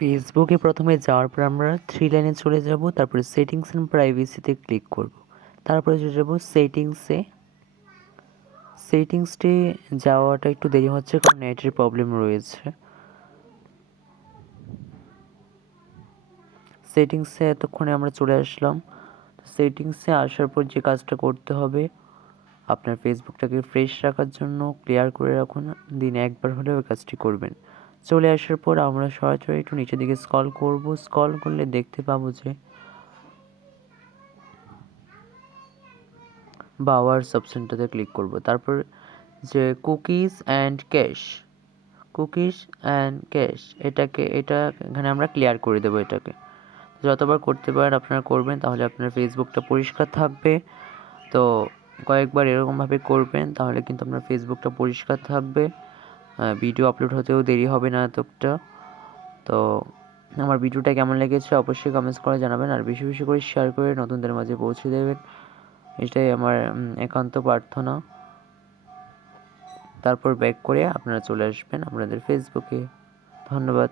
ফেসবুকে প্রথমে যাওয়ার পর আমরা 3 লাইনে চলে যাব, তারপরে সেটিংস অ্যান্ড প্রাইভেসিতে ক্লিক করব। তারপরে চলে যাব সেটিংসে। সেটিংসে যাওয়াটা একটু দেরি হচ্ছে কারণ নেটের প্রবলেম রয়েছে। সেটিংসে এতক্ষণে আমরা চলে আসলাম। সেটিংসে আসার পর যে কাজটা করতে হবে, আপনার ফেসবুকটাকে ফ্রেশ রাখার জন্য ক্লিয়ার করে রাখুন, দিনে একবার হলেও ওই কাজটি করবেন। চলে আসার পর আমরা সরাসরি একটু নিচের দিকে স্ক্রল করব। স্ক্রল করলে দেখতে পাবো যে বাওয়ার্স অপশনটাতে ক্লিক করব। তারপর যে কুকিজ অ্যান্ড ক্যাশ এটা এখানে আমরা ক্লিয়ার করে দেবো। এটাকে যতবার করতে পারেন আপনারা করবেন, তাহলে আপনার ফেসবুকটা পরিষ্কার থাকবে। তো কয়েকবার এরকমভাবে করবেন, তাহলে কিন্তু আপনার ফেসবুকটা পরিষ্কার থাকবে। ভিডিও আপলোড হতেও দেরি হবে না এতটা। তো আমার ভিডিওটা কেমন লেগেছে অবশ্যই কমেন্টস করে জানাবেন, আর বেশি বেশি করে শেয়ার করে নতুনদের মাঝে পৌঁছে দেবেন, এটাই আমার একান্ত প্রার্থনা। তারপর ব্যাক করে আপনারা চলে আসবেন আপনাদের ফেসবুকে। ধন্যবাদ।